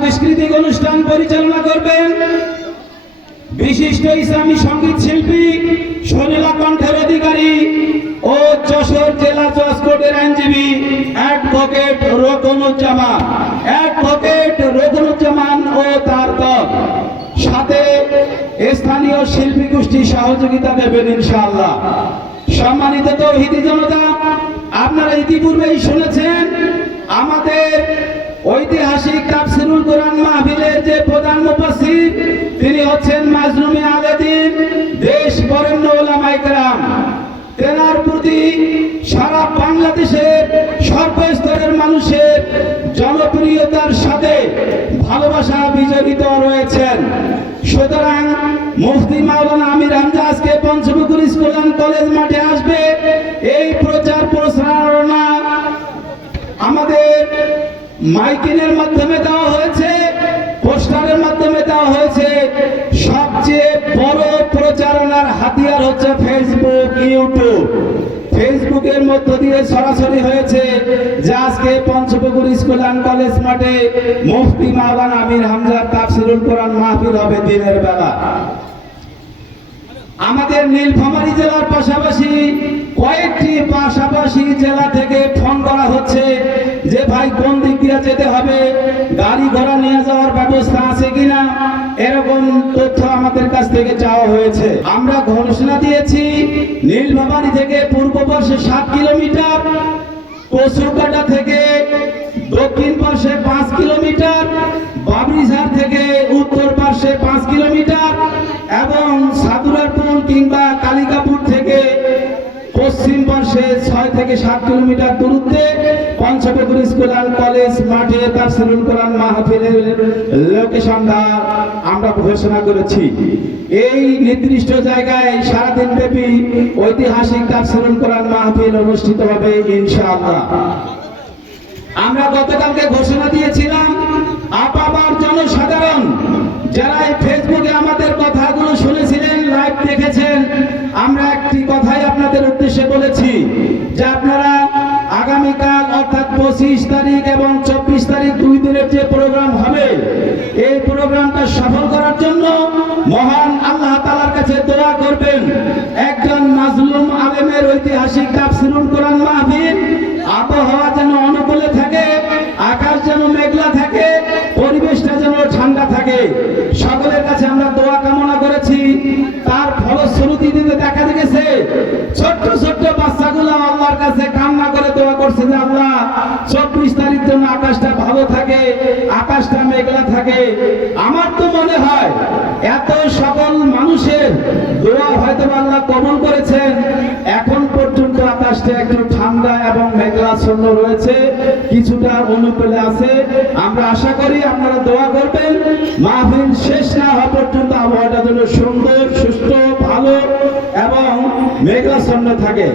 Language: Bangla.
সাংস্কৃতিক অনুষ্ঠান পরিচালনা করবেন বিশিষ্ট ইসলামী সঙ্গীত শিল্পী, সোনেলা কণ্ঠের অধিকারী ও যশোর জেলা জজ কোর্টের আইনজীবী অ্যাডভোকেট রোকনুজ্জামান ও তার দল, সাথে স্থানীয় শিল্পী গোষ্ঠী সহযোগিতা দেবেন ইনশাআল্লাহ। সম্মানিত তৌহিদি জনতা, আপনারা ইতিপূর্বেই শুনেছেন আমাদের ঐতিহাসিক তাফসিরুল কোরআন মাহফিলের যে প্রধান মুফাসসির তিনি হচ্ছেন মাজলুমে আলেদিন, দেশ বরেণ্য উলামায়ে কেরাম। তেনার প্রতি সারা বাংলাদেশের সর্বস্তরের মানুষের জনপ্রিয়তার সাথে ভালোবাসা বিজড়িত রয়েছেন। সুতরাং মুফতি মাওলানা আমির হামজা আজকে পঞ্চপুকুর স্কুল অ্যান্ড কলেজ মাঠে আসবে। এই প্রচার প্রসারণা আমাদের মাইকিংয়ের মাধ্যমে দেওয়া হয়েছে, পোস্টারের মাধ্যমে দেওয়া হয়েছে। সবচেয়ে বড় প্রচারণার হাতিয়ার হচ্ছে ফেসবুক, ইউটিউব। ফেসবুকের মধ্য দিয়ে সরাসরি হয়েছে যে আজকে পঞ্চপুকুর স্কুল অ্যান্ড কলেজ মাঠে মুফতি মাওলানা আমির হামজার তাফসিরুল কোরআন মাহফিল হবে দিনের বেলা। আমাদের নীলফামারী জেলার পাশাপাশি কয়েকটি পাশাপাশি জেলা থেকে ফোন করা হচ্ছে যে ভাই কোন দিক দিয়ে যেতে হবে, গাড়ি ঘোড়া নিয়ে যাওয়ার ব্যবস্থা আছে কিনা, এরকম তথ্য আমাদের কাছ থেকে চাওয়া হয়েছে। আমরা ঘোষণা দিয়েছি নীলফামারী থেকে পূর্ব পাশে 7 কিলোমিটার, কচুকাটা থেকে দক্ষিণ পাশে 5 কিলোমিটার, বাবরিঝার থেকে উত্তর পাশে 5 কিলোমিটার এবং সাদুরাপুর কিংবা কালিকাপুর থেকে পশ্চিম পাশে 6 থেকে 7 কিলোমিটার দূরত্বে পঞ্চপুকুর স্কুল অ্যান্ড কলেজ মাঠে তাফসিরুল কোরআন মাহফিলের লোকেশনটা আমরা ঘোষণা করেছি। এই নির্দিষ্ট জায়গায় সারাদিন ব্যাপী ঐতিহাসিক তাফসিরুল কোরআন মাহফিল অনুষ্ঠিত হবে ইনশাআল্লাহ। আমরা গতকালকে ঘোষণা দিয়েছিলাম আপামার জনসাধারণ যারা এই ফেসবুকে আমাদের কথাগুলো শুনেছিলেন, লাইভ দেখেছেন, আমরা একটি কথাই আপনাদের উদ্দেশ্যে বলেছি যে আপনারা আগামীকাল অর্থাৎ 25 তারিখ এবং 24 তারিখ 2 দিনের যে প্রোগ্রাম হবে এই প্রোগ্রামটা সফল করার জন্য মহান আল্লাহ তাআলার কাছে দোয়া করবেন। একজন মাজলুম আলেমের ঐতিহাসিক তাফসিরুল কোরআন মাহফিল, আবহাওয়া যেন অনুকূলে থাকে, আকাশ যেন মেঘলা থাকে, পরিবেশটা যেন ঠান্ডা থাকে, সকলের কাছে আমরা দোয়া কামনা করেছি। তার ফলশ্রুতিতে দেখা গেছে ছোট্ট ছোট্ট বাচ্চাগুলো আল্লাহর কাছে কান্না করে দোয়া করছে যে আল্লাহ 24 তারিখ যেন আকাশটা ভালো থাকে, আকাশটা মেঘলা থাকে। আমার তো মনে হয় এত সকল মানুষের দোয়া হয়তো আল্লাহ কবুল করেছেন। এখন পর্যন্ত আকাশটা একটু ঠান্ডা এবং মেঘলাচ্ছন্ন রয়েছে, কিছুটা অনুকূলে আছে। আমরা আশা করি আপনারা দোয়া করবেন মাহফিল শেষ না হওয়া পর্যন্ত আবহাওয়াটা যেন সুন্দর, সুস্থ, ভালো এবং মেঘাচ্ছন্ন থাকে।